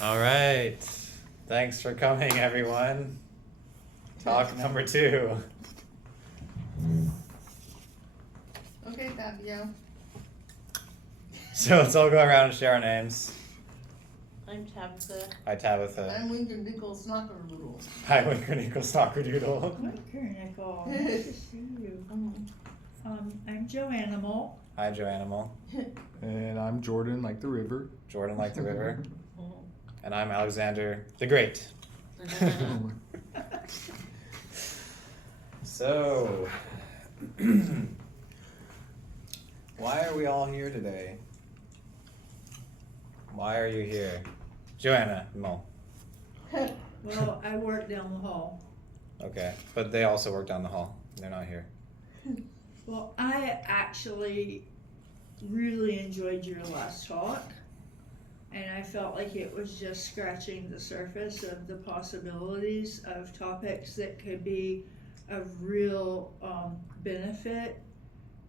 All right. Thanks for coming, everyone. Talk number 2. Okay, Fabio. So let's all go around and share our names. I'm Tabitha. Hi, Tabitha. I'm Lincoln Nichols Snockerdoodle. Hi, Winkernickel Snockerdoodle. Winkernickel, nice to see you. I'm Joe Animal. Hi, Joe Animal. And I'm Jordan, like the river. Jordan like the river. And I'm Alexander the Great. So, why are we all here today? Why are you here? Joanna, Mo. Well, I work down the hall. Okay, but they also work down the hall. They're not here. Well, I actually really enjoyed your last talk. And I felt like it was just scratching the surface of the possibilities of topics that could be of real benefit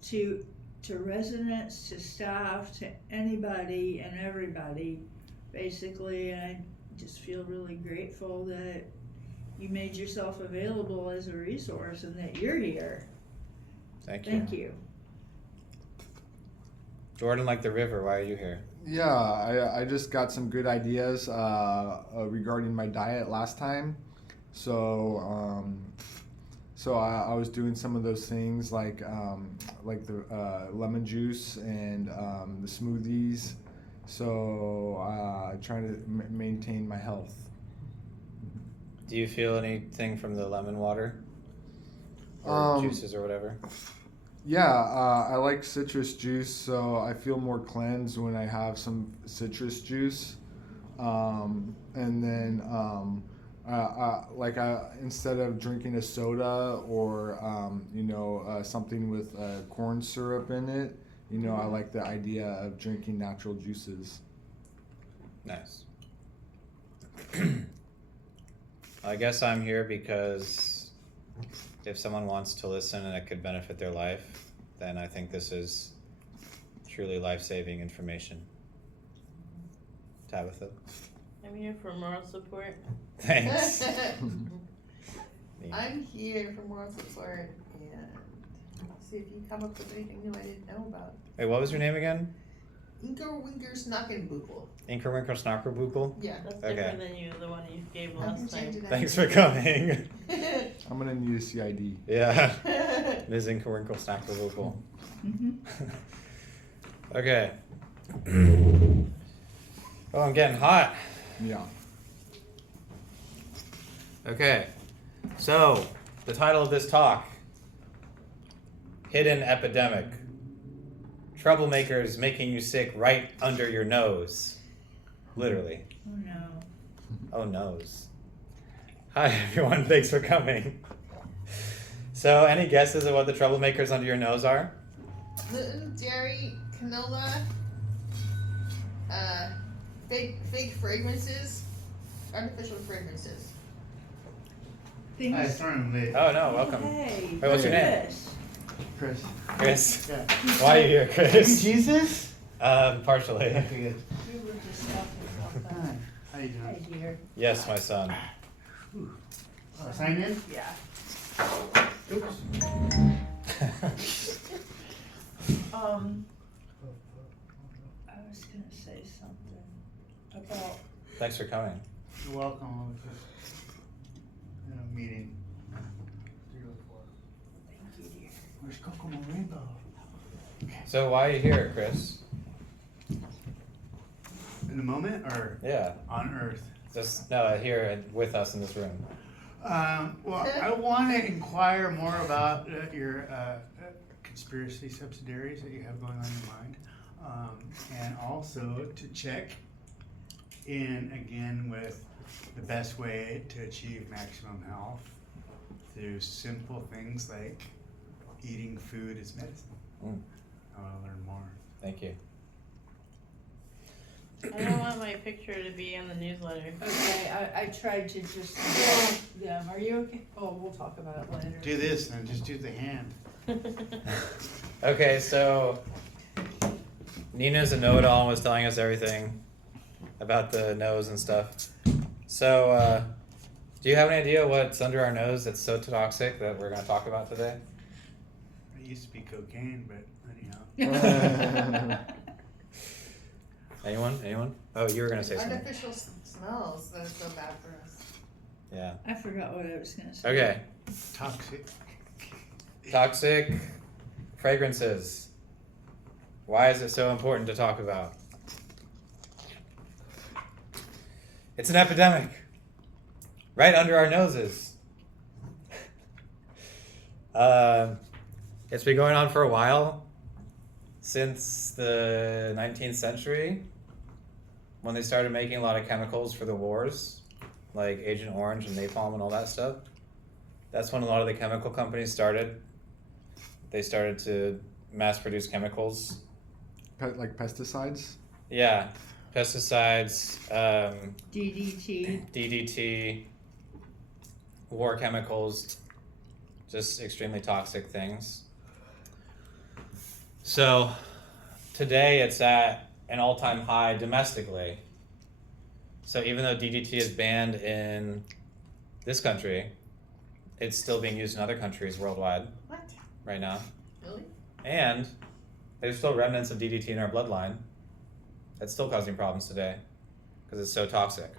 to residents, to staff, to anybody and everybody, basically. And I just feel really grateful that you made yourself available as a resource and that you're here. Thank you. Thank you. Jordan like the river, why are you here? Yeah, I just got some good ideas regarding my diet last time. So I was doing some of those things like the lemon juice and the smoothies. So trying to maintain my health. Do you feel anything from the lemon water? Or juices or whatever? Yeah, I like citrus juice, so I feel more cleansed when I have some citrus juice. And then instead of drinking a soda or something with corn syrup in it, I like the idea of drinking natural juices. Nice. I guess I'm here because if someone wants to listen and it could benefit their life, then I think this is truly life-saving information. Tabitha? I'm here for moral support. Thanks. I'm here for moral support and see if you come up with anything new I didn't know about. Wait, what was your name again? Inker Winker Snockenboopel. Inkerwinker Snockerboopel? Yeah. That's Okay. different than you, the one you gave I can last change time. it Thanks for coming. I'm gonna need a CID. Yeah. Ms. Inkerwinkle Snockerboopel. Okay. Oh, I'm getting hot. Yeah. Okay, so the title of this talk, Hidden Epidemic. Troublemakers making you sick right under your nose. Literally. Oh no. Oh, nose. Hi everyone, thanks for coming. So, any guesses of what the troublemakers under your nose are? Gluten, dairy, canola, fake fragrances, artificial fragrances. Things. Hi, sorry I'm late. Oh no, welcome. Hey, Wait, what's your name? Chris. Chris. Chris. Yeah. Why are you here, You Chris? Jesus? Partially. Okay, good. We were just talking about Hi. that. How you doing? Hey, dear. Yes, my son. Sign in? Yeah. Oops. I was gonna say something about. Thanks for coming. You're welcome. I was just in a meeting. 304. Thank you, dear. Where's Kokomo Rainbow? So why are you here, Chris? In the moment or Yeah, on Earth? just no, here with us in this room. Well, I want to inquire more about your conspiracy subsidiaries that you have going on in your mind, and also to check in again with the best way to achieve maximum health through simple things like eating food as medicine. Mm. I want to learn more. Thank you. I don't want my picture to be in the newsletter. Okay, I tried to just get them. Are you okay? Oh, we'll talk about it later. Do this and just do the hand. Okay, so Nina's a know-it-all and was telling us everything. about the nose and stuff. So, do you have any idea what's under our nose that's so toxic that we're going to talk about today? It used to be cocaine, but anyhow. Anyone? Oh, you were going to say something. Artificial smells that are so bad for us. Yeah. I forgot what I was gonna say. Okay. Toxic. Toxic fragrances. Why is it so important to talk about? It's an epidemic. Right under our noses. It's been going on for a while. Since the 19th century, when they started making a lot of chemicals for the wars, like Agent Orange and napalm and all that stuff. That's when a lot of the chemical companies started. They started to mass produce chemicals. Like pesticides? Yeah, pesticides, DDT. war chemicals, just extremely toxic things. So today it's at an all-time high domestically. So even though DDT is banned in this country, it's still being used in other countries worldwide What? right now. Really? And there's still remnants of DDT in our bloodline. That's still causing problems today because it's so toxic.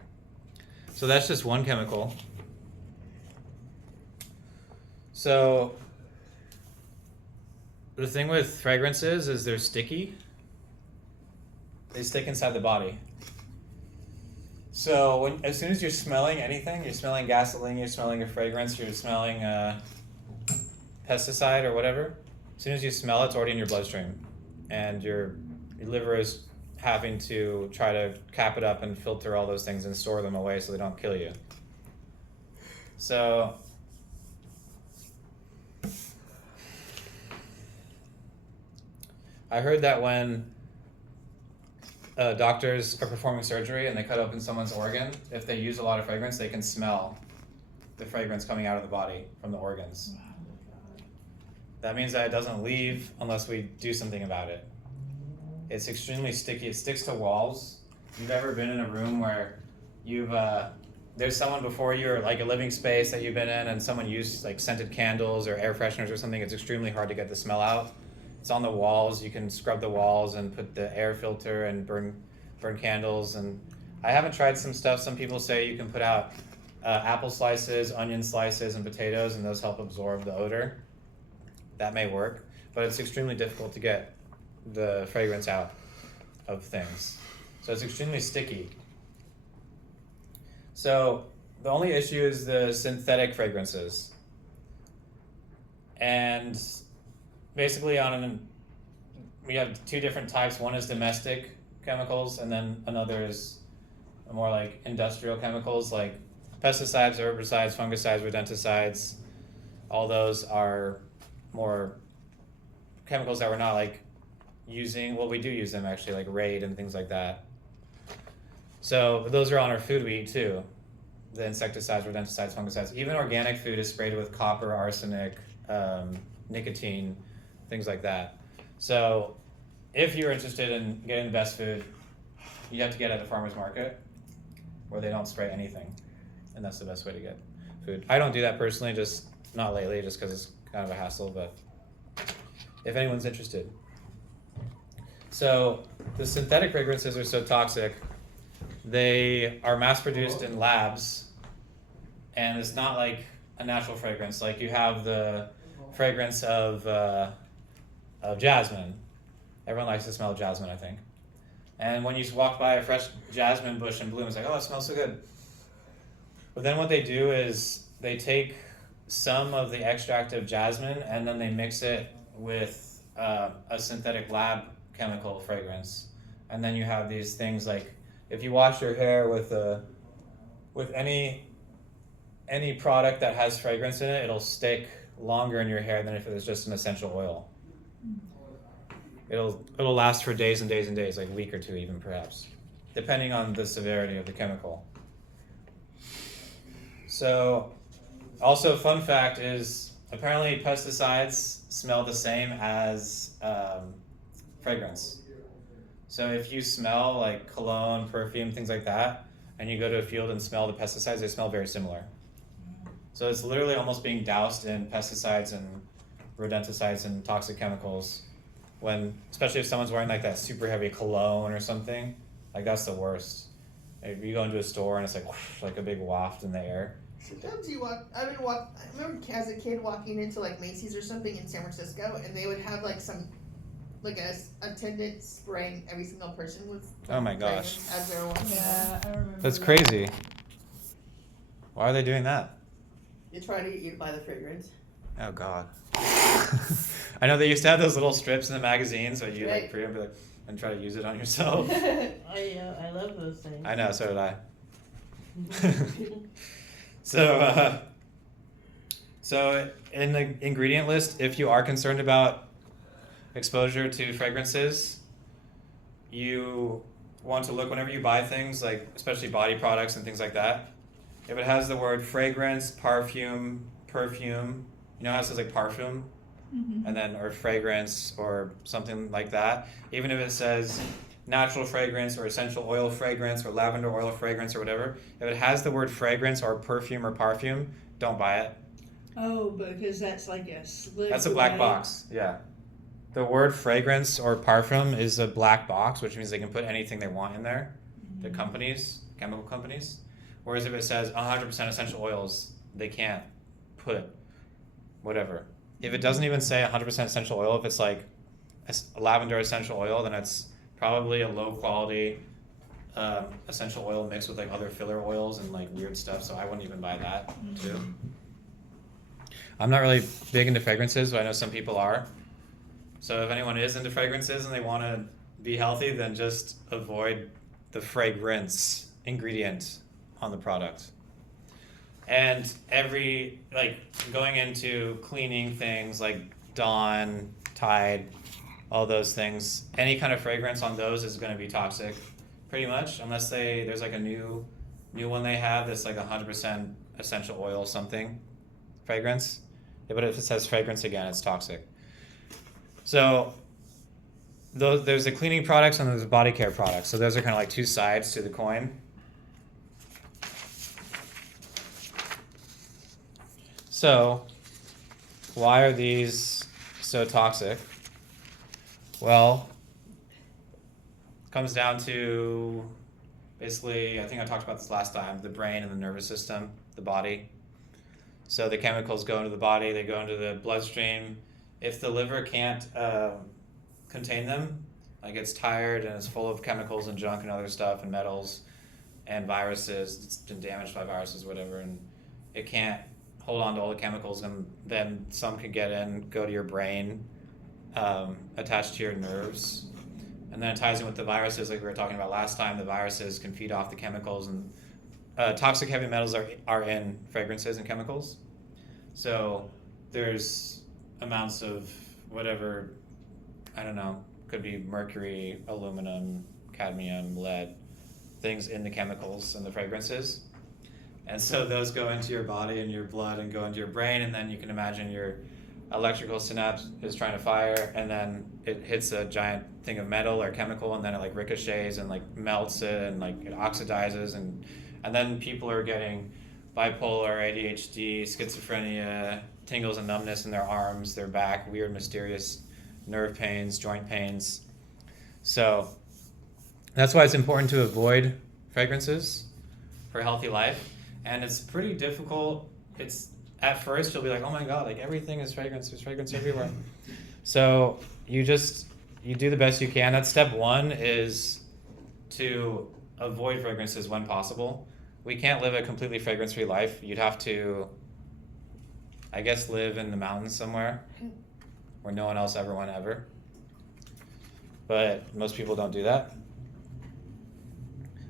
So that's just one chemical. So the thing with fragrances is they're sticky. They stick inside the body. So as soon as you're smelling anything, you're smelling gasoline, you're smelling a fragrance, you're smelling pesticide or whatever. As soon as you smell it, it's already in your bloodstream, and your liver is having to try to cap it up and filter all those things and store them away so they don't kill you. So I heard that when doctors are performing surgery and they cut open someone's organ, if they use a lot of fragrance, they can smell the fragrance coming out of the body from the organs. That means that it doesn't leave unless we do something about it. It's extremely sticky. It sticks to walls. You've ever been in a room where there's someone before you, or like a living space that you've been in, and someone used like scented candles or air fresheners or something. It's extremely hard to get the smell out. It's on the walls. You can scrub the walls and put the air filter and burn candles. And I haven't tried some stuff. Some people say you can put out apple slices, onion slices, and potatoes, and those help absorb the odor. That may work, but it's extremely difficult to get the fragrance out of things. So it's extremely sticky. So the only issue is the synthetic fragrances. And basically we have two different types. One is domestic chemicals, and then another is more like industrial chemicals like pesticides, herbicides, fungicides, rodenticides. All those are more chemicals that we're not like using. Well, we do use them actually, like Raid and things like that. So those are on our food we eat too. The insecticides, rodenticides, fungicides. Even organic food is sprayed with copper, arsenic, nicotine, things like that. So if you're interested in getting the best food, you have to get at a farmer's market where they don't spray anything. And that's the best way to get food. I don't do that personally, just not lately, just because it's kind of a hassle, but if anyone's interested. So the synthetic fragrances are so toxic, they are mass produced in labs, and it's not like a natural fragrance. Like you have the fragrance of jasmine. Everyone likes to smell jasmine, I think. And when you walk by a fresh jasmine bush in bloom, it's like, oh, it smells so good. But then what they do is they take some of the extract of jasmine and then they mix it with a synthetic lab chemical fragrance. And then you have these things like, if you wash your hair with any product that has fragrance in it, it'll stick longer in your hair than if it was just an essential oil. It'll last for days and days and days, like a week or two even perhaps, depending on the severity of the chemical. So, also fun fact is apparently pesticides smell the same as fragrance. So if you smell like cologne, perfume, things like that, and you go to a field and smell the pesticides, they smell very similar. So it's literally almost being doused in pesticides and rodenticides and toxic chemicals. When, especially if someone's wearing like that super heavy cologne or something, like that's the worst. If you go into a store and it's like whoosh, like a big waft in the air. Sometimes I remember as a kid walking into like Macy's or something in San Francisco, and they would have like a attendant spraying every single person with. Oh my gosh. As they were walking. Yeah, I remember. That's that. crazy. Why are they doing that? You try to get you to buy the fragrance. Oh God. I know they used to have those little strips in the magazines where you like Right. pre and be like and try to use it on yourself. I love those things. I know, so did I. So in the ingredient list, if you are concerned about exposure to fragrances, you want to look whenever you buy things, like especially body products and things like that. If it has the word fragrance, perfume, you know how it says like parfum, and then or fragrance or something like that. Even if it says natural fragrance or essential oil fragrance or lavender oil fragrance or whatever, if it has the word fragrance or perfume or parfum, don't buy it. Oh, because that's like a slip. That's a black away. box. Yeah. The word fragrance or parfum is a black box, which means they can put anything they want in there. The companies, chemical companies. Whereas if it says 100% essential oils, they can't put whatever. If it doesn't even say 100% essential oil, if it's like a lavender essential oil, then it's probably a low quality essential oil mixed with like other filler oils and like weird stuff. So I wouldn't even buy that too. I'm not really big into fragrances, but I know some people are. So if anyone is into fragrances and they want to be healthy, then just avoid the fragrance ingredient on the product. And going into cleaning things like Dawn, Tide, all those things, any kind of fragrance on those is going to be toxic, pretty much, unless there's like a new one they have that's like 100% essential oil something fragrance. Yeah, but if it says fragrance again, it's toxic. So there's the cleaning products and there's the body care products. So those are kind of like two sides to the coin. So why are these so toxic? Well, it comes down to basically, I think I talked about this last time, the brain and the nervous system, the body. So the chemicals go into the body, they go into the bloodstream. If the liver can't contain them, like it's tired and it's full of chemicals and junk and other stuff and metals and viruses, it's been damaged by viruses, whatever, and it can't hold on to all the chemicals, and then some can get in, go to your brain, attach to your nerves, and then it ties in with the viruses like we were talking about last time. The viruses can feed off the chemicals, and toxic heavy metals are in fragrances and chemicals. So there's amounts of whatever, I don't know, could be mercury, aluminum, cadmium, lead, things in the chemicals and the fragrances. And so those go into your body and your blood and go into your brain, and then you can imagine your electrical synapse is trying to fire, and then it hits a giant thing of metal or chemical, and then it like ricochets and like melts it and like it oxidizes, and then people are getting bipolar, ADHD, schizophrenia, tingles and numbness in their arms, their back, weird mysterious nerve pains, joint pains. So that's why it's important to avoid fragrances for a healthy life. And it's pretty difficult. It's at first you'll be like, oh my God, like everything is fragrance. There's fragrance everywhere. So you do the best you can. That's step one, is to avoid fragrances when possible. We can't live a completely fragrance-free life. You'd have to, I guess, live in the mountains somewhere where no one else ever went ever. But most people don't do that.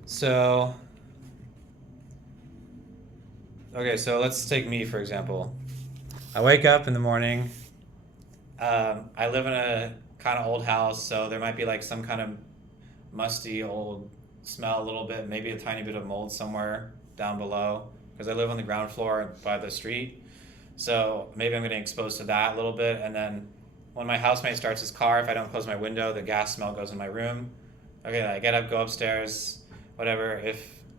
So, okay, so let's take me, for example. I wake up in the morning. I live in a kind of old house, so there might be like some kind of musty old smell a little bit, maybe a tiny bit of mold somewhere down below, because I live on the ground floor by the street. So maybe I'm getting exposed to that a little bit. And then when my housemate starts his car, if I don't close my window, the gas smell goes in my room. okay, I get up, go upstairs, whatever.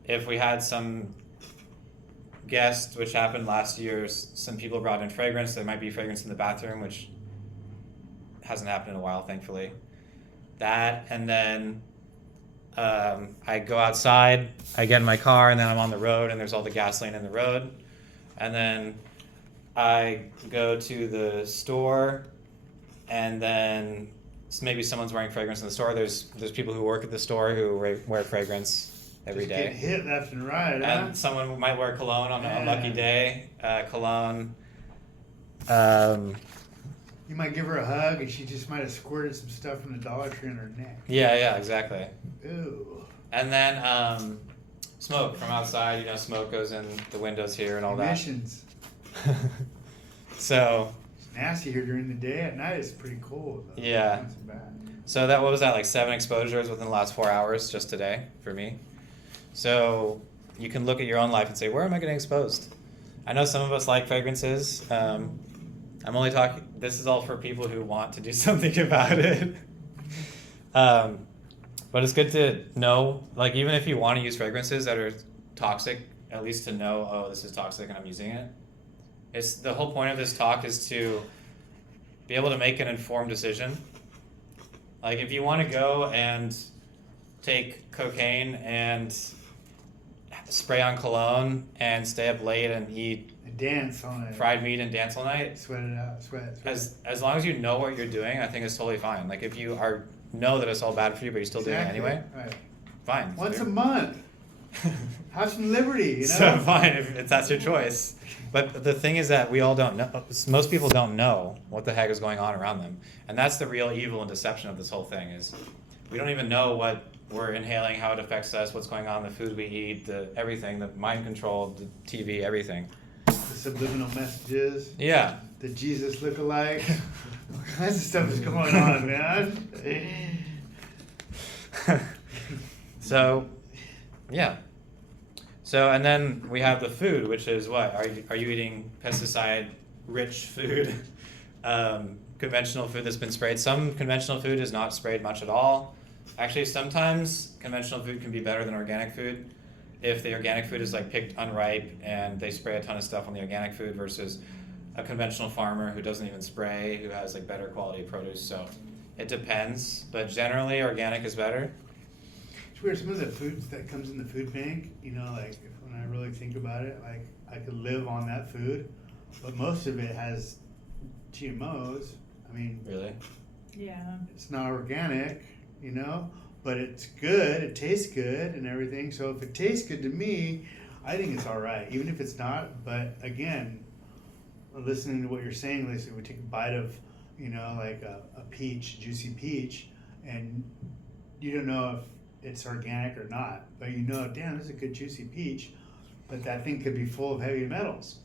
If we had some guests, which happened last year, some people brought in fragrance. There might be fragrance in the bathroom, which hasn't happened in a while, thankfully. That, and then I go outside, I get in my car, and then I'm on the road, and there's all the gasoline in the road. And then I go to the store, and then maybe someone's wearing fragrance in the store. There's people who work at the store who wear fragrance every Just day. Get hit left and right, huh? And someone might wear cologne on a lucky day. Cologne. You might give her a hug, and she just might have squirted some stuff from the Dollar Tree on her neck. Yeah, exactly. Ooh. And then smoke from outside. Smoke goes in the windows here and all Emissions. that. So. It's nasty here during the day. At night, it's pretty cold. Though. Yeah. It's not so bad. So what was that, like 7 exposures within the last 4 hours just today for me? So you can look at your own life and say, where am I getting exposed? I know some of us like fragrances. I'm only talking, this is all for people who want to do something about it. But it's good to know, like, even if you want to use fragrances that are toxic, at least to know, oh, this is toxic and I'm using it. It's the whole point of this talk is to be able to make an informed decision. Like, if you want to go and take cocaine and spray on cologne and stay up late and eat And dance on it. fried meat and dance all night, Sweat it out. Sweat. as long as you know what you're doing, I think it's totally fine. Like, if you know that it's all bad for you, but you're still doing it anyway, Right. fine. Once a month. Have some liberty, So fine, if that's your choice. But the thing is that we all don't know. Most people don't know what the heck is going on around them, and that's the real evil and deception of this whole thing. Is we don't even know what we're inhaling, how it affects us, what's going on, the food we eat, everything, the mind control, the TV, everything. The subliminal messages. Yeah. The Jesus lookalike. All kinds of stuff is going on, man. So, yeah. So, and then we have the food, which is what? Are you eating pesticide-rich food? Conventional food that's been sprayed. Some conventional food is not sprayed much at all. Actually, sometimes conventional food can be better than organic food if the organic food is like picked unripe and they spray a ton of stuff on the organic food versus a conventional farmer who doesn't even spray, who has like better quality produce. So it depends, but generally organic is better. It's weird, some of the foods that comes in the food bank, like when I really think about it, like I could live on that food, but most of it has GMOs. I mean, Really? Yeah. it's not organic, but it's good, it tastes good and everything. So if it tastes good to me, I think it's all right, even if it's not. But again, listening to what you're saying, Lisa, we take a bite of, like a peach, juicy peach, and you don't know if it's organic or not, but damn, this is a good juicy peach, but that thing could be full of heavy metals.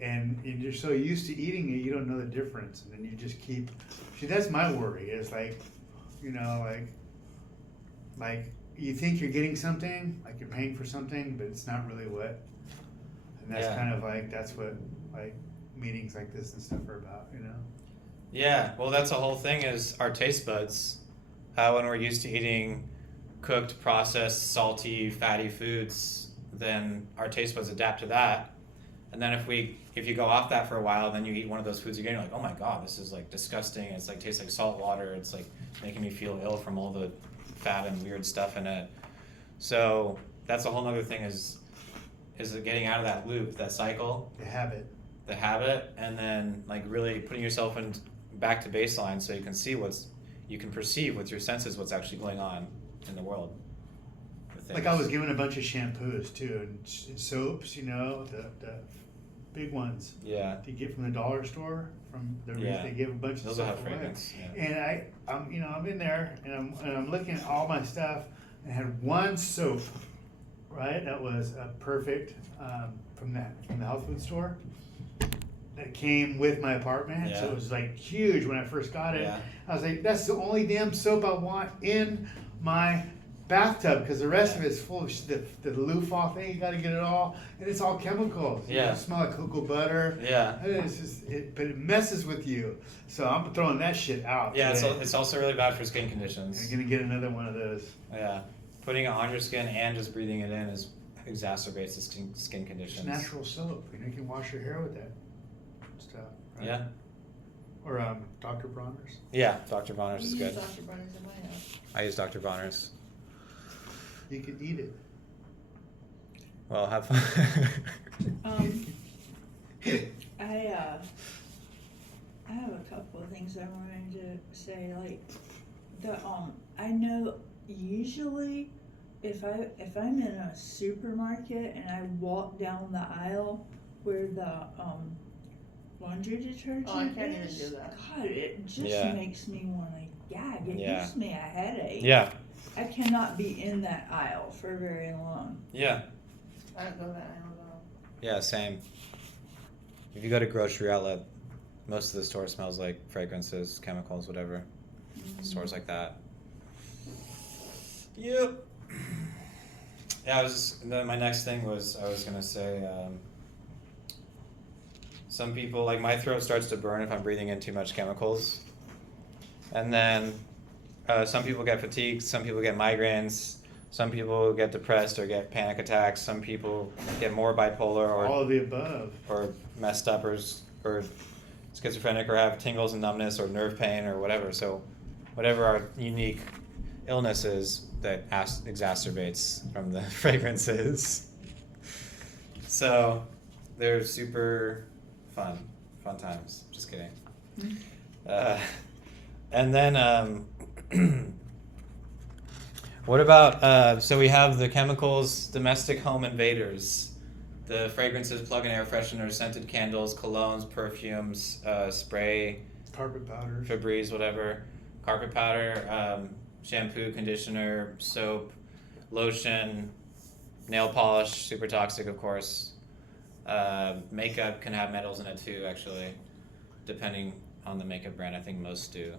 And you're so used to eating it, you don't know the difference, and then you just keep. See, that's my worry. Is like, like you think you're getting something, like you're paying for something, but it's not really what. And that's Yeah. kind of like that's what like meetings like this and stuff are about, Yeah, well, that's the whole thing is our taste buds. How when we're used to eating cooked, processed, salty, fatty foods, then our taste buds adapt to that. And then if you go off that for a while, then you eat one of those foods again, you're like, oh my god, this is like disgusting. It's like tastes like salt water. It's like making me feel ill from all the fat and weird stuff in it. So that's a whole other thing is getting out of that loop, that cycle, The habit. the habit, and then like really putting yourself in back to baseline so you can see you can perceive with your senses what's actually going on in the world. with Like I things. was given a bunch of shampoos too, and soaps, the big ones Yeah, to get from the dollar store. Yeah. They give a bunch of those will stuff have away. fragrance. Yeah. And I'm in there and I'm looking at all my stuff and I had one soap, right? That was perfect from the health food store that came with my apartment. So Yeah. it was like huge when I first got it. Yeah. I was like, that's the only damn soap I want in my bathtub because the rest of it's full of the loofah thing. You got to get it all, and it's all chemicals. Yeah. You smell like cocoa butter. Yeah. And it's just but it messes with you. So I'm throwing that shit out. Yeah, today. it's also really bad for skin conditions. You're gonna get another one of those. Yeah. Putting it on your skin and just breathing it in exacerbates the skin It's conditions. natural soap. You can wash your hair with that stuff. Right? Yeah. Or Dr. Bronner's. Yeah, Dr. Bonner's We is use good. Dr. Bronner's in my house. I use Dr. Bonner's. You could eat it. Well, have fun. I have a couple of things I wanted to say. Like I know usually if I'm in a supermarket and I walk down the aisle where the laundry detergent Oh, I can't even is, do that. God, it just Yeah. makes me want to gag. It Yeah. gives me a headache. Yeah. I cannot be in that aisle for very long. Yeah. I don't go that I don't know. Yeah, same. If you go to grocery outlet, most of the store smells like fragrances, chemicals, whatever. Stores like that. Yep. Yeah, my next thing was, I was gonna say, some people, like my throat starts to burn if I'm breathing in too much chemicals. And then some people get fatigued, some people get migraines, some people get depressed or get panic attacks, some people get more bipolar All of the above. or messed up or schizophrenic or have tingles and numbness or nerve pain or whatever. So whatever our unique illness is that exacerbates from the fragrances. So they're super fun times. Just kidding. And then what about, so we have the chemicals, domestic home invaders. The fragrances, plug-in air fresheners, scented candles, colognes, perfumes, spray, Carpet powders. Febreze, whatever, carpet powder, shampoo, conditioner, soap, lotion, nail polish, super toxic, of course. Makeup can have metals in it too, actually, depending on the makeup brand. I think most do.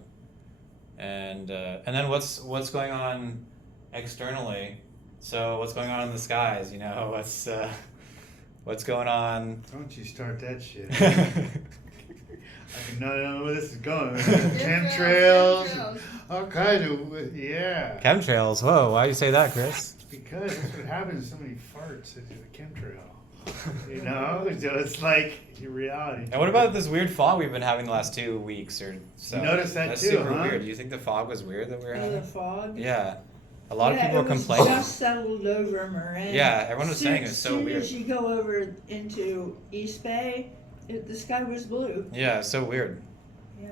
And then what's going on externally? So what's going on in the skies? You know, what's going on? Don't you start that shit. I can know where this is going. Chemtrails, all kinds of, yeah. Chemtrails. Whoa, why do you say that, Chris? Because that's what happens. So many farts into the chemtrail. You know, so it's like your reality. And what about this weird fog we've been having the last 2 weeks or so? You noticed that That's too, super huh? weird. Do you think the fog was weird that we were The having? fog. Yeah. A lot of Yeah, people are it was complaining. just settled over Marin. Yeah, everyone was saying it's so weird. As soon as you go over into East Bay, the sky was blue. Yeah, it's so weird. Yeah.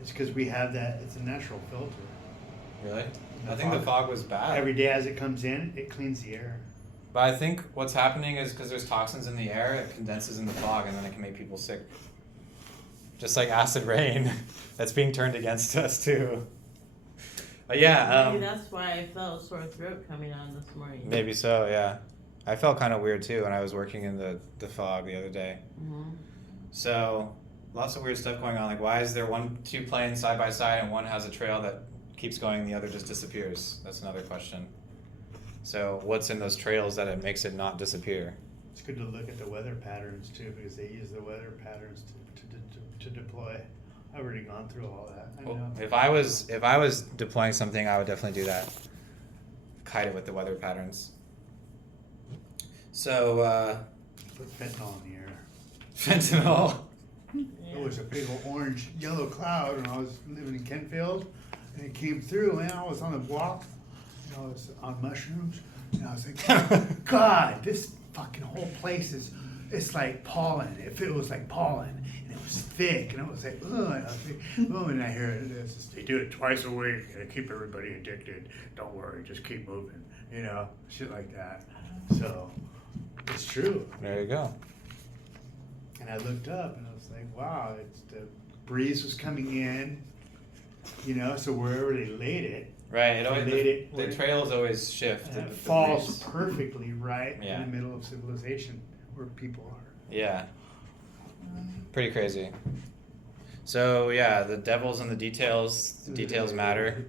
It's because we have that. It's a natural filter. Really? The I think the fog- fog was bad. Every day as it comes in, it cleans the air. But I think what's happening is because there's toxins in the air, it condenses in the fog, and then it can make people sick. Just like acid rain, that's being turned against us too. But yeah, Maybe that's why I felt a sore throat coming on this morning. maybe so. Yeah, I felt kind of weird too when I was working in the fog the other day. Mm-hmm. So lots of weird stuff going on. Like, why is there two planes side by side and one has a trail that keeps going, and the other just disappears? That's another question. So what's in those trails that it makes it not disappear? It's good to look at the weather patterns too, because they use the weather patterns to deploy. I've already gone through all that. I Well, know. if I was deploying something, I would definitely do that. Kite it with the weather patterns. So Put fentanyl in the air. fentanyl. It was a big old orange yellow cloud when I was living in Kentfield, and it came through, and I was on the block, and I was on mushrooms, and I was like, God, this fucking whole place it's like pollen. It feels like pollen, and it was thick, and it was like, ugh, and I was like, oh, and I hear it, they do it twice a week, and keep everybody addicted. Don't worry, just keep moving, you know, shit like that. So, it's true. There you go. And I looked up and I was like, wow, the breeze was coming in, you know, so wherever they laid it, Right. It always, Made it the where- trails always shift. and the it falls breeze. perfectly right Yeah. in the middle of civilization where people are. Yeah. Pretty crazy. So yeah, the devil's in the details. The details matter.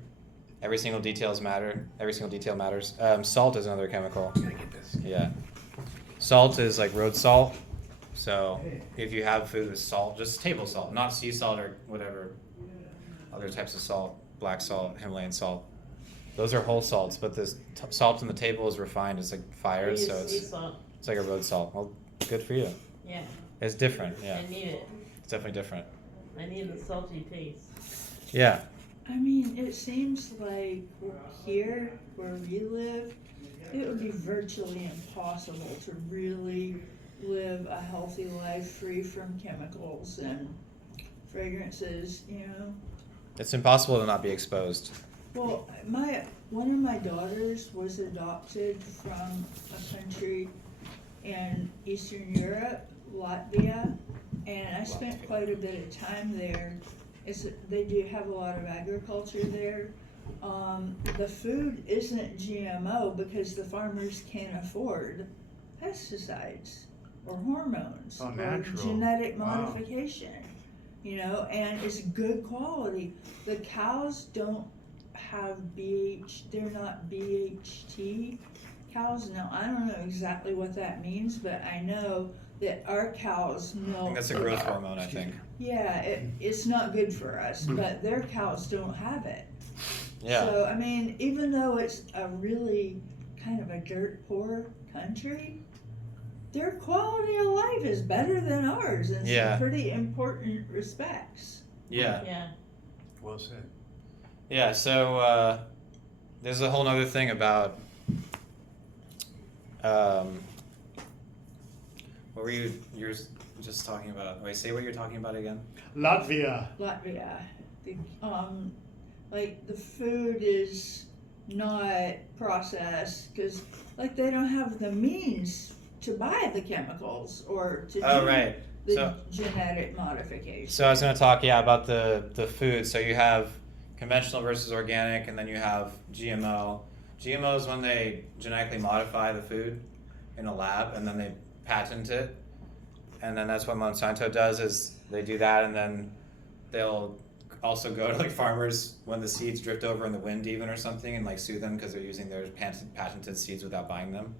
Every single details matter. Every single detail matters. Salt is another chemical. Gotta get this. Yeah. Salt is like road salt. So if you have food with salt, just table salt, not sea salt or whatever other types of salt, black salt, Himalayan salt. Those are whole salts, but the salt on the table is refined. It's like I fired, use so sea it's salt. like a road salt. Well, good for you. Yeah, It's different. Yeah, I need it. it's definitely different. I need the salty taste. Yeah. I mean, it seems like here where we live, it would be virtually impossible to really live a healthy life free from chemicals and fragrances, you know. It's impossible to not be exposed. Well, one of my daughters was adopted from a country in Eastern Europe, Latvia, and I spent quite a bit of time there. They do have a lot of agriculture there. The food isn't GMO because the farmers can't afford pesticides or hormones Oh, or natural. genetic Wow. modification, you know, and it's good quality. The cows don't have they're not BHT cows. Now, I don't know exactly what that means, but I know that our cows I milk. think that's a growth hormone, I think. Yeah, it's not good for us, but their cows don't have it. Yeah. So, I mean, even though it's a really kind of a dirt poor country, their quality of life is better than ours in Yeah. some pretty important respects. Yeah. Yeah. Well said. Yeah, so there's a whole other thing about what were you just talking about? Wait, say what you're talking about again. Latvia. Latvia, like the food is not processed because like they don't have the means to buy the chemicals or to Oh, do right. the So- genetic modification. So I was going to talk, about the food. So you have conventional versus organic, and then you have GMO. GMO is when they genetically modify the food in a lab, and then they patent it. And then that's what Monsanto does is they do that, and then they'll also go to like farmers when the seeds drift over in the wind even or something and like sue them because they're using their patented seeds without buying them.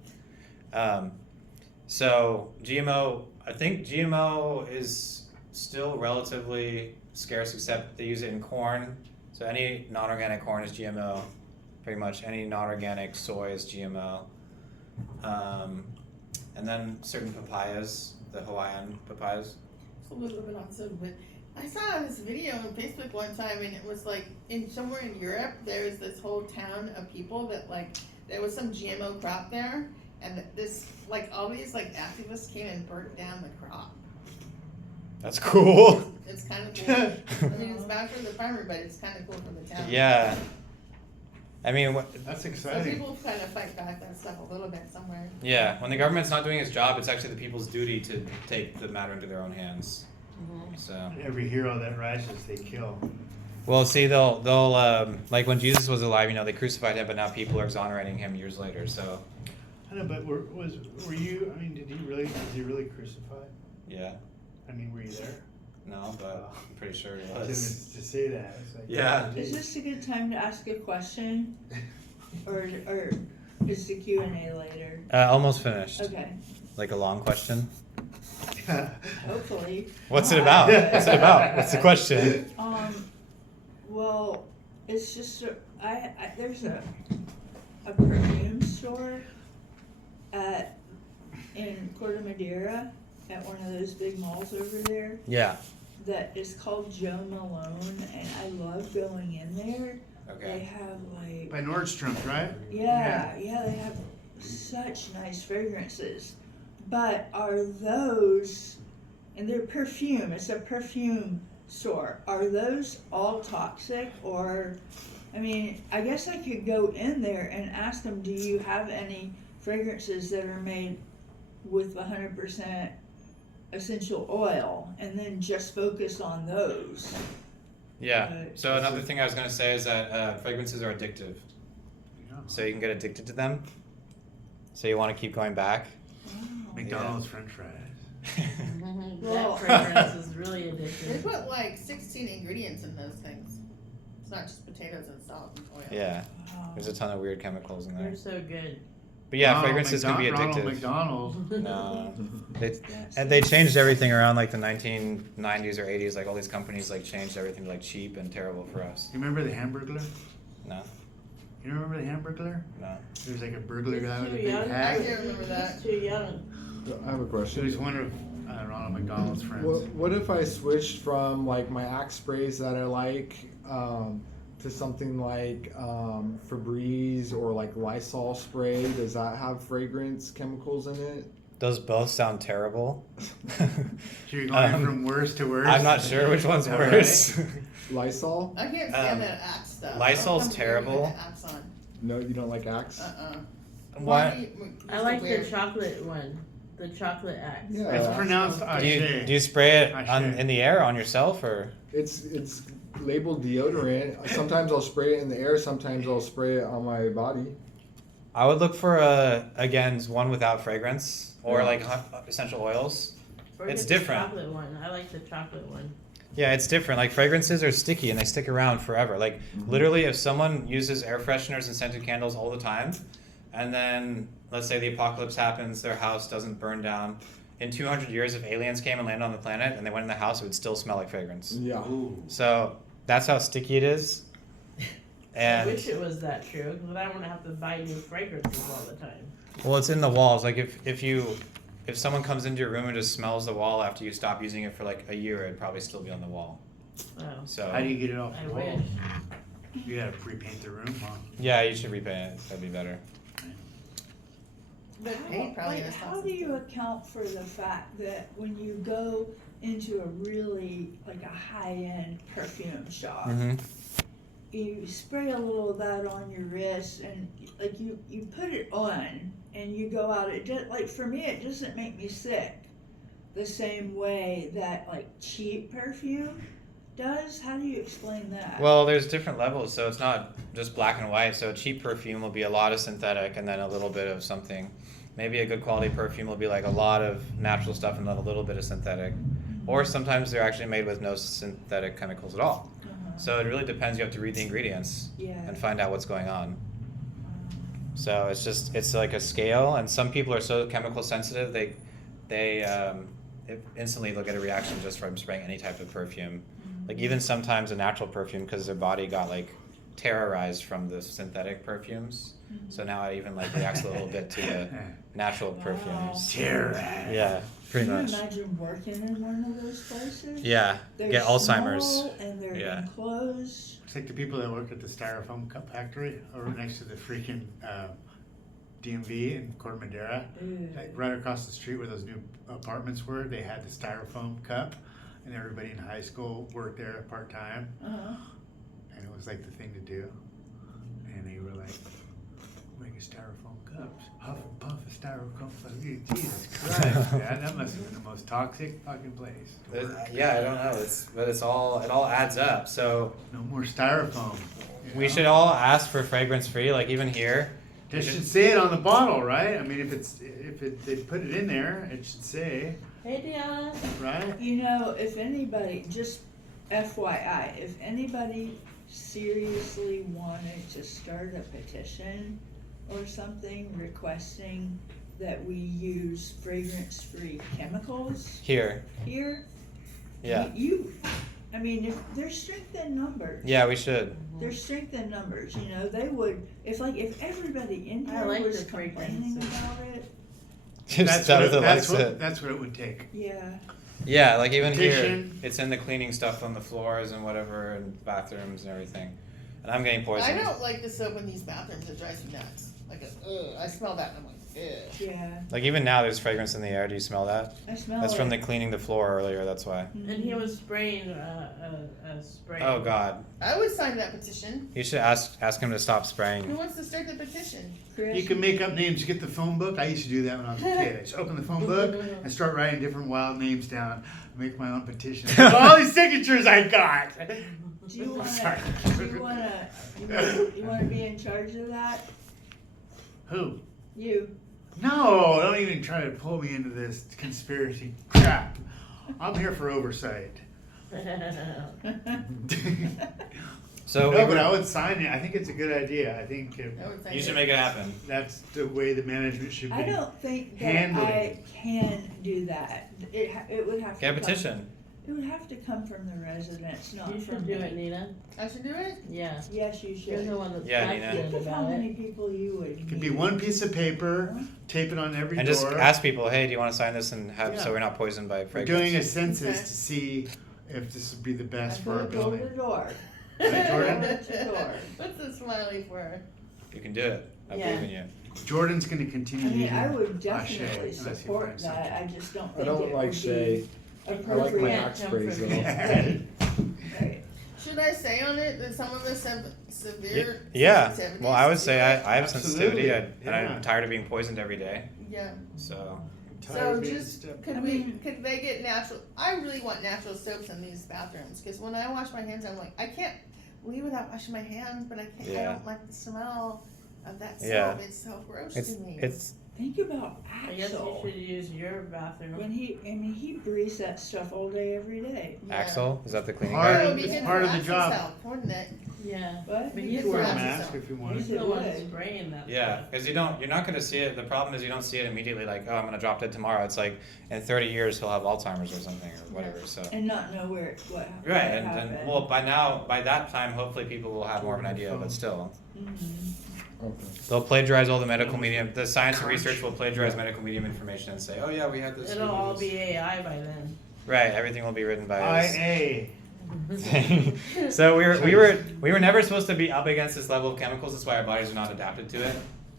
So GMO, I think GMO is still relatively scarce, except they use it in corn. So any non-organic corn is GMO, pretty much. Any non-organic soy is GMO. And then certain papayas, the Hawaiian papayas. It's a little bit on food, but I saw this video on Facebook one time, and it was like somewhere in Europe there was this whole town of people that like there was some GMO crop there, and this like all these like activists came and burnt down the crop. That's cool. It's kind of cool. I mean, it's bad for the farmer, but it's kind of cool for the town. Yeah. I mean, That's So exciting. people kind of fight back that stuff a little bit somewhere. yeah, when the government's not doing its job, it's actually the people's duty to take the matter into their own hands. So, Every hero that rises, they kill. well, see, they'll like when Jesus was alive, they crucified him, but now people are exonerating him years later. So, I know, but were you? I mean, was he really crucified? yeah, I mean, were you there? no, but I'm pretty sure he To was. say that. It's like, Yeah. Is this a good time to ask a question, or is the Q&A later? Almost finished. Okay, Like a long question. hopefully. What's it about? What's it about? What's the question? Well, it's just there's a perfume store in Corte Madera at one of those big malls over there Yeah. that is called Joe Malone, and I love going in there. They Okay. have like By Nordstrom's, right? yeah, they have such nice fragrances. But are those, and they're perfume, it's a perfume store, are those all toxic? Or, I mean, I guess I could go in there and ask them, do you have any fragrances that are made with 100% essential oil, and then just focus on those? Yeah. Right. So another thing I was gonna say is that fragrances are addictive. So you can get addicted to them. So you want to keep going back. Wow. McDonald's French fries. Well- That fragrance is really They addictive. put like 16 ingredients in those things. It's not just potatoes and salt and oil. Yeah, Wow. there's a ton of weird chemicals in there. They're so good. But yeah, Ronald fragrances can be Ronald addictive. McDonald. No, That's and they changed everything around like the 1990s or 80s. Like all these companies like changed everything to like cheap and terrible for us. You remember the Hamburglar? No, You remember the Hamburglar? no. There was like a burglar guy with a Too big young. I hat. can't remember that. He's too young. I have a She question. was one of Ronald McDonald's friends. What if I switched from like my Axe sprays that I like to something like Febreze or like Lysol spray? Does that have fragrance chemicals in it? Those both sound terrible. So you're going from worse to worse? I'm not sure which one's All worse. Lysol? I can't stand that Axe stuff. Lysol's Don't come here terrible. with the Axe on. No, you don't like Axe? Why? I like the chocolate one. The chocolate axe. Yeah. It's pronounced Do you Ache. spray it I on, should. in the air on yourself or? It's labeled deodorant. Sometimes I'll spray it in the air. Sometimes I'll spray it on my body. I would look for one without fragrance or Yeah. like essential oils. Or It's get the different. chocolate one. I like the chocolate one. Yeah, it's different. Like fragrances are sticky and they stick around forever. Like literally, if someone uses air fresheners and scented candles all the time, and then let's say the apocalypse happens, their house doesn't burn down. In 200 years, if aliens came and landed on the planet and they went in the house, it would still smell like fragrance. Yeah. Ooh. So that's how sticky it is. I And wish it was that true, because then I don't want to have to buy new fragrances all the time. well, it's in the walls. Like if someone comes into your room and just smells the wall after you stop using it for like a year, it'd probably still be on the wall. Oh, So How do you get it off I the wish. wall? You gotta repaint the room, huh? yeah, you should repaint it. That'd be better. The paint probably Like, has how do you account for the fact that when you go into a really like a high-end perfume shop, Mm-hmm. you spray a little of that on your wrist and like you put it on and you go out, it just like for me it doesn't make me sick the same way that like cheap perfume does. How do you explain that? Well, there's different levels, so it's not just black and white. So cheap perfume will be a lot of synthetic and then a little bit of something. Maybe a good quality perfume will be like a lot of natural stuff and then a little bit of synthetic. Or sometimes they're actually made with no synthetic chemicals at all. So it really depends. You have to read the ingredients Yeah. and find out what's going on. So it's like a scale, and some people are so chemical sensitive they instantly they'll get a reaction just from spraying any type of perfume. Like even sometimes a natural perfume because their body got like terrorized from the synthetic perfumes. So now it even like reacts a little bit to the natural Wow. perfumes. Terrorize. Yeah, pretty Can much. you imagine working in one of those places? Yeah, They're get Alzheimer's. small and they're Yeah. enclosed. It's like the people that work at the styrofoam cup factory over next to the freaking DMV in Corte Madera. Like right across the street where those new apartments were, they had the styrofoam cup, and everybody in high school worked there part time, Uh-huh. and it was like the thing to do. And they were like, make a styrofoam cups, huff and puff a styrofoam cup. Jesus Christ, man, that must have been the most toxic fucking place. to work. Yeah, I don't know. But it all adds up. So No more styrofoam. you we know? should all ask for fragrance free. Like even here, It should say it on the bottle, right? I mean, they put it in there, it should say, Hey, Deanna. right? You know, if anybody, just FYI, if anybody seriously wanted to start a petition or something requesting that we use fragrance-free chemicals here, here, yeah, I mean, if there's strength in numbers. yeah, we should. There's strength in numbers, you know, they would, if everybody in I here like was the complaining fragrances. about it, Just Tabitha likes it. That's what it would take. yeah. Yeah, like even here, Petition. it's in the cleaning stuff on the floors and whatever, and bathrooms and everything. And I'm getting poisoned. I don't like the soap in these bathrooms. It drives me nuts. Like, I smell that and I'm like, ugh. Yeah, Like even now, there's fragrance in the air. Do you smell that? I smell That's it. from the cleaning the floor earlier. That's why. And he was spraying a spray. Oh God, I would sign that petition. you should ask him to stop Who spraying. wants to start the petition? Chris, You can make up names. You get the phone book. I used to do that when I was a kid. I just open the phone book and start writing different wild names down. Make my own petition. All these signatures I got. Do you wanna, Sorry. you wanna be in charge of that? Who? You. No, don't even try to pull me into this conspiracy crap. I'm here for oversight. So No, but I would sign it. I think it's a good idea. I think I would say you should that. make it happen. that's the way the management should be. I don't think that handling. I can do that. It would have to Get a come- petition. It would have to come from the residents, not You from should do me. it, Nina. I should do it? Yeah. Yes, you You're should. the one that's Yeah, Nina. passionate Think of how about many it. people you would It could be need. one piece of paper, tape it on every And door. just ask people, hey, do you want to sign this and have Yeah. so we're not poisoned by We're fragrance? doing a census Okay. to see if this would be the best I for our go door to building. door. Right, Jordan? Door to door. What's the smiley for? You can do it. I Yeah. believe in you. Jordan's going to continue I mean, using I would Lachey definitely unless you support find that, I just don't I think don't it like would Shay. be I like my appropriate. axe sprays though. something. Right. Should I say on it that some of us have severe Yeah. sensitivities Well, I would to say it? I have sensitivity, Absolutely. and Yeah. I'm tired of being poisoned every day. Yeah. So Tired So of being just stepped- could I we mean- could they get natural? I really want natural soaps in these bathrooms because when I wash my hands, I'm like I can't leave without washing my hands, but I can't. I Yeah. don't like the smell of that soap. Yeah. It's so gross it's to me. it's Think about I guess you Axel. should use your bathroom. When he breathes that stuff all day, every day. Yeah. Axel. Is that the cleaning Hard. guy? It would be It's good part for of the Axel's job. health, wouldn't it? Yeah. But But You he's could wear a the one- mask if you wanted. He's It the one would. spraying that Yeah, stuff. because you're not gonna see it. The problem is you don't see it immediately. Like, oh, I'm gonna drop dead tomorrow. It's like in 30 years he'll have Alzheimer's or something or whatever. So and not know what right, and happened. well, by that time, hopefully people will have more of an idea. But still, Mhm. Okay. they'll plagiarize all the medical medium. The science and research will plagiarize medical medium information and say, oh yeah, we had this. It'll all be AI by then. Right. Everything will be written by us. IA. So we were never supposed to be up against this level of chemicals. That's why our bodies are not adapted to it.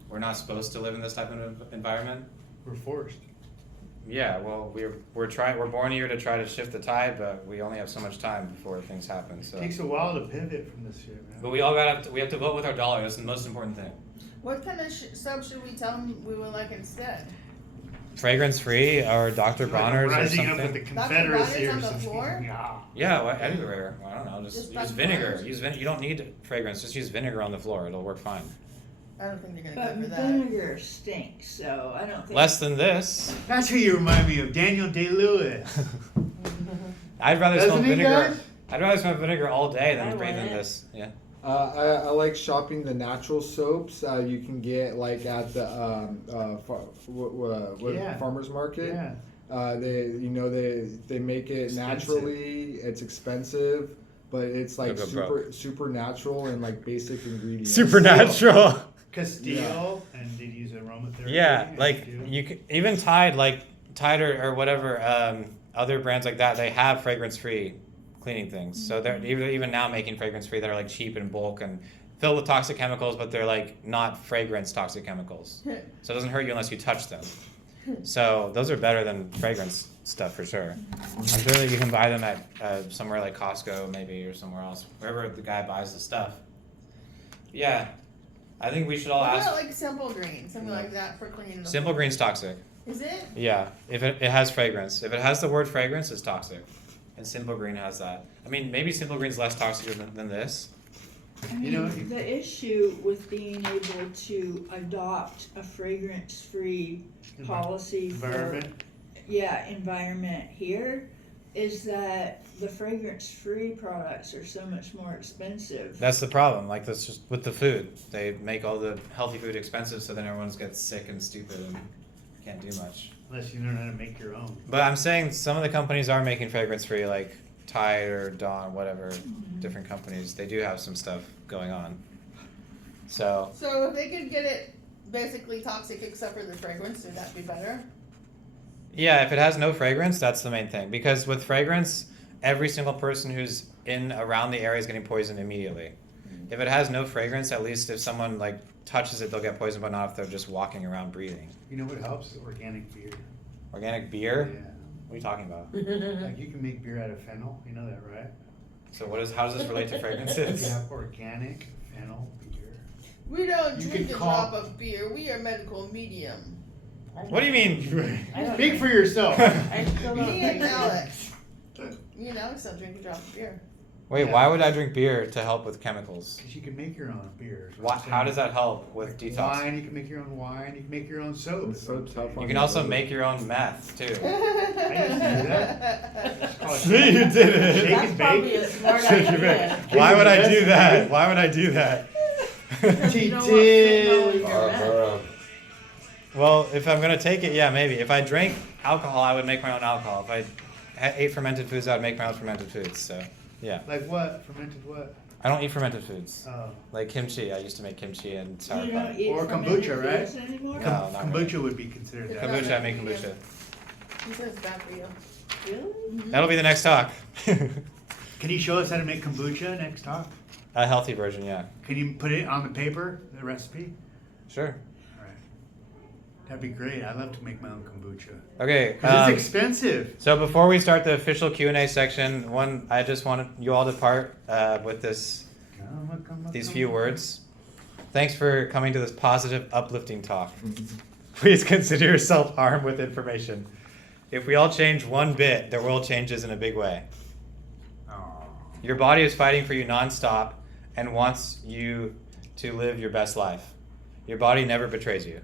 We're not supposed to live in this type of environment. We're forced. Yeah, well, we're born here to try to shift the tide, but we only have so much time before things happen. So, Takes a while to pivot from this shit, man. but we have to vote with our dollar. That's the most important thing. What kind of soap should we tell them we would like instead? Fragrance free or Dr. Bronner's or Rising up with the something. Confederacy Bronner's or on the something. floor? Yeah. Yeah, well, everywhere. I don't know. Just Just use Dr. vinegar. Bronner's? You don't need fragrance. Just use vinegar on the floor. It'll work fine. I don't think they're But gonna go for that. vinegar stinks, so I don't think. Less than this. That's who you remind me of, Daniel Day-Lewis. I'd rather smell Doesn't he, vinegar. guys? I'd rather smell vinegar all day I than breathe want in it. this. Yeah. I like shopping the natural soaps. You can get like at the Yeah. farmers market. Yeah. They make it Expensive. naturally. It's expensive, but it's like Go super natural and like basic ingredients. Supernatural. Castile, and did use aromatherapy. Yeah, and like do- you can even Tide or whatever other brands like that. They have fragrance free cleaning things. So they're even now making fragrance free that are like cheap in bulk and filled with toxic chemicals, but they're like not fragrance toxic chemicals. So it doesn't hurt you unless you touch them. So those are better than fragrance stuff for sure. I'm sure that you can buy them at somewhere like Costco maybe or somewhere else, wherever the guy buys the stuff. Yeah, I think we should all What ask. about like Simple Green, something like that for cleaning the Simple floor? Green's toxic. Is it? Yeah, if it has fragrance. If it has the word fragrance, it's toxic. And Simple Green has that. I mean, maybe Simple Green's less toxic than this. I mean, You know, the issue with being able to adopt a fragrance-free policy environment. environment here is that the fragrance-free products are so much more expensive. That's the problem. Like, that's just with the food. They make all the healthy food expensive, so then everyone gets sick and stupid and can't do much. Unless you learn how to make your own. But I'm saying some of the companies are making fragrance free, like Tide or Dawn, whatever, different companies. They do have some stuff going on. So, So if they could get it basically toxic except for the fragrance, would that be better? yeah, if it has no fragrance, that's the main thing. Because with fragrance, every single person who's around the area is getting poisoned immediately. If it has no fragrance, at least if someone like touches it, they'll get poisoned, but not if they're just walking around breathing. You know what helps? Organic beer. Organic beer? Yeah. What are you talking about? Like you can make beer out of fennel. You know that, right? So how does this relate to You fragrances? have organic fennel beer. We don't You drink could a call- drop of beer. We are medical medium. What do you mean? I don't Speak drink- for yourself. I still don't Me and drink Alex. Me and Alex don't drink a drop of beer. Wait, Yeah. why would I drink beer to help with chemicals? Because you can make your own beer. is what Why, I'm saying. how does that help with Like detox? Wine, you can make your own wine. You can make your own soap. It's so tough on You can the also liver. make your own meth too. I used to do that. It's called See, you did it. Shake That's and probably bake. a smart Shake and idea. bake. Why would I do that? Why would I do that? Because you don't want fentanyl in your meth. Well, if I'm gonna take it, yeah, maybe. If I drank alcohol, I would make my own alcohol. If I ate fermented foods, I would make my own fermented foods. So, yeah. Like what? Fermented what? I don't eat fermented foods. Oh. Like kimchi. I used to make kimchi and You sauerkraut. don't eat Or fermented kombucha, right? foods anymore? No, not Kombucha really. would be considered that. Kombucha, I make kombucha. He says it's bad for you. Really? That'll be the next talk. Can you show us how to make kombucha next talk? A healthy version, yeah. Can you put it on the paper, the recipe? Sure. All right. That'd be great. I'd love to make my own kombucha. Okay. Because it's expensive. So before we start the official Q&A section, I just wanted you all to part with these few words. Thanks for coming to this positive, uplifting talk. Please consider yourself armed with information. If we all change one bit, the world changes in a big way. Aw. Your body is fighting for you nonstop and wants you to live your best life. Your body never betrays you.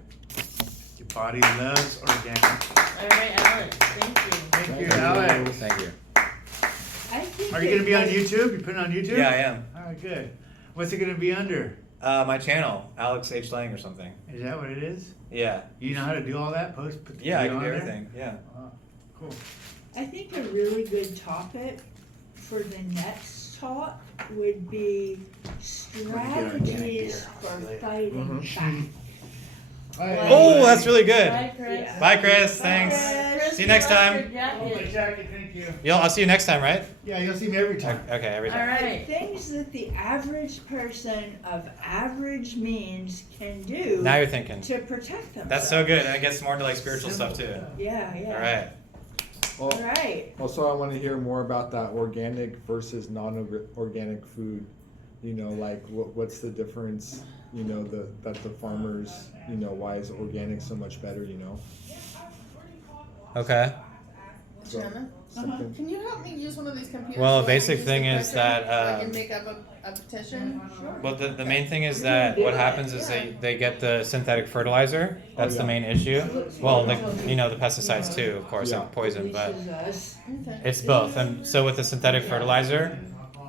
Your body loves organic. All right, Alex, thank you. Thank you, Alex. Thank you. I think Are you going to be on it was- YouTube? You put it on YouTube? Yeah, I am. All right, good. What's it going to be under? My channel, Alex H. Lang or something. Is that what it is? Yeah. You know how to do all that? Put the Yeah, I video can do on there? everything. Yeah. Oh, cool. I think a really good topic for the next talk would be strategies for fighting back. Oh, that's really good. Bye, Chris. Yeah. Bye, Chris. Thanks. Chris, See you next love time. your jacket. Jackie, thank you. I'll see you next time, right? Yeah, you'll see me every time. Okay, every All time. right. Things that the average person of average means can do Now you're thinking. to protect themselves. That's so good, and it gets more into like spiritual stuff too. Yeah, yeah. All right. All Well, right. also, I want to hear more about that organic versus non-organic food. You know, like what's the difference? You know, that the farmers. You know, why is organic so much better? You know. Okay. So, Shanna, something. can you help me use one of these computers? Well, so I basic can use thing the is pressure that, so I can make up a petition. Well, the main thing is that what happens is they get the synthetic fertilizer. That's the yeah. main issue. Well, the pesticides too, of course, Yeah. like poison, but Releases us. Okay. it's both. And so with the synthetic fertilizer,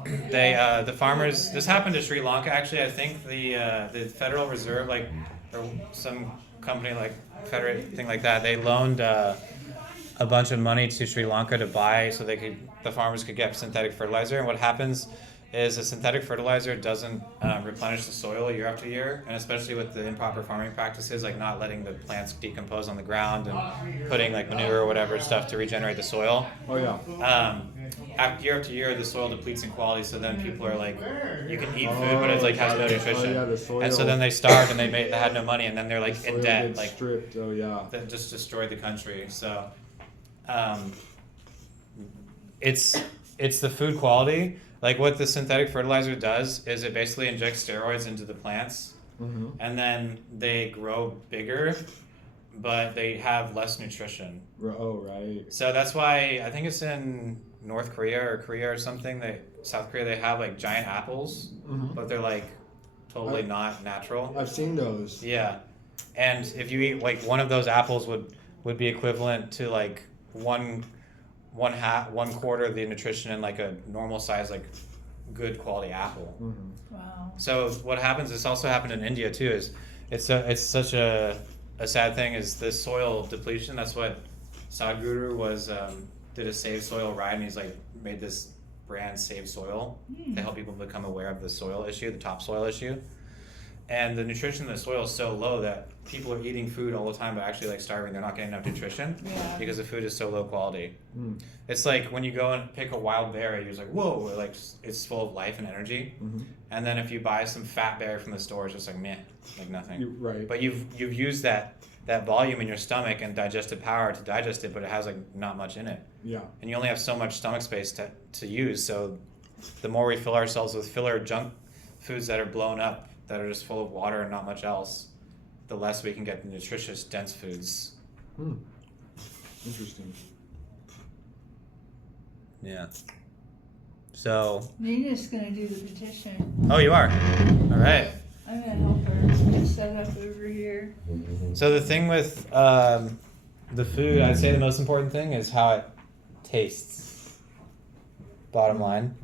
the farmers. This happened to Sri Lanka actually. I think the Federal Reserve, like, or some company like Federate thing like that, they loaned a bunch of money to Sri Lanka to buy so the farmers could get synthetic fertilizer. And what happens is the synthetic fertilizer doesn't replenish the soil year after year, and especially with the improper farming practices, like not letting the plants decompose on the ground and putting like manure or whatever stuff to regenerate the soil. Oh yeah. Year after year, the soil depletes in quality. So then people are like, you can eat food, but it's like has no nutrition. Oh yeah, the soil. And so then they starved and they had no money, and then they're the like soil in debt, gets like stripped. Oh yeah. that just destroyed the country. So, it's the food quality. Like what the synthetic fertilizer does is it basically injects steroids into the plants, Mm-hmm. and then they grow bigger, but they have less nutrition. Oh right. So that's why I think it's in North Korea or Korea or something. South Korea, they have like giant apples, Mm-hmm. but they're like totally not natural. I've seen those. Yeah, and if you eat like one of those apples would be equivalent to like one quarter of the nutrition in like a normal size like good quality apple. Mm-hmm. Wow. So what happens? This also happened in India too. Is it's such a sad thing is the soil depletion. That's what Sadhguru was did a Save Soil ride, and he's like made this brand Save Soil to help people become aware of the soil issue, the topsoil issue. And the nutrition in the soil is so low that people are eating food all the time, but actually like starving. They're not getting enough nutrition Yeah. because the food is so low quality. Mm. It's like when you go and pick a wild berry, you're just like, whoa, like it's full of life and energy. Mm-hmm. And then if you buy some fat berry from the store, it's just like meh, like nothing. You're right. But you've used that volume in your stomach and digestive power to digest it, but it has like not much in it. Yeah. And you only have so much stomach space to use. So the more we fill ourselves with filler junk foods that are blown up, that are just full of water and not much else, the less we can get nutritious, dense foods. Hmm. Interesting. Yeah. So, Nina's gonna do the petition. oh, you are. All right. I'm gonna help her get set up over here. So the thing with the food, I'd say the most important thing is how it tastes. Bottom line.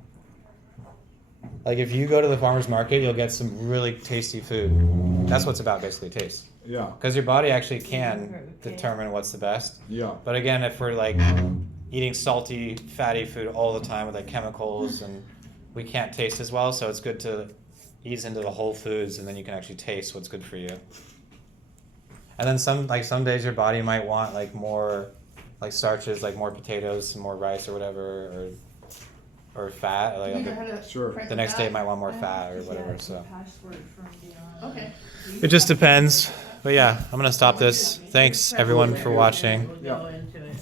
Like if you go to the farmer's market, you'll get some really tasty food. That's what's about basically taste. Yeah. Because your body actually can determine what's the best. Yeah. But again, if we're like eating salty, fatty food all the time with like chemicals, and we can't taste as well, so it's good to ease into the whole foods, and then you can actually taste what's good for you. And then some days your body might want like more like starches, like more potatoes, some more rice or whatever, or fat. Like You know how to Sure. print the next day it that? might want more fat or whatever. Yeah, So password from beyond. Okay. it just depends. But yeah, I'm gonna stop this. Thanks everyone for watching. We'll go into it.